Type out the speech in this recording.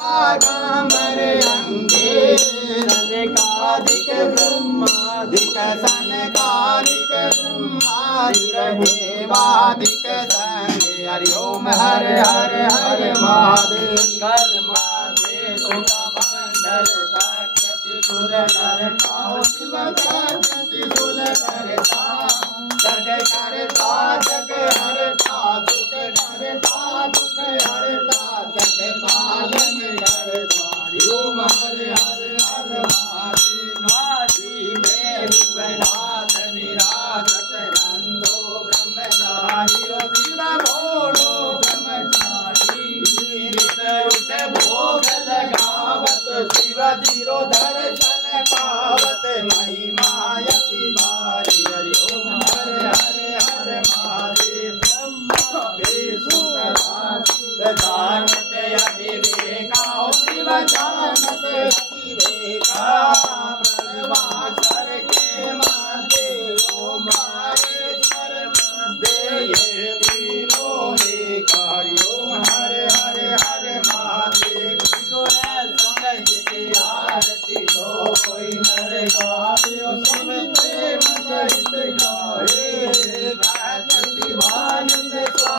आगमर अंगे सनकादिक ब्रह्मादिक सनकादिक ब्रह्मादिक देवादिक संगे हरि ओम हर हर हर महादेव कर्मादे सुख मंडल चक्रति सुर करता शिव चक्रति सुर करता जग करता जग हरता सुख करता दुख हरता जग पालन करता हरि ओम हर हर हर महादेव काशी में विश्वनाथ विराजत नंदो ब्रह्मचारी शिव भोलो ब्रह्मचारी उठ भोग लगावत शिव जीरो दर्शन पावत महिमा यति भारी हरि ओम हर हर हर महादेव ब्रह्मा विष्णु जानत अतिवेका शिव जानत अतिवेका प्रणवाक्षर के मध्य ओम महेश्वर मध्य ये तीनों एक हरि ओम हर हर हर महादेव संग की आरती तो कोई नर गावे शिव प्रेम सहित गावे शिवा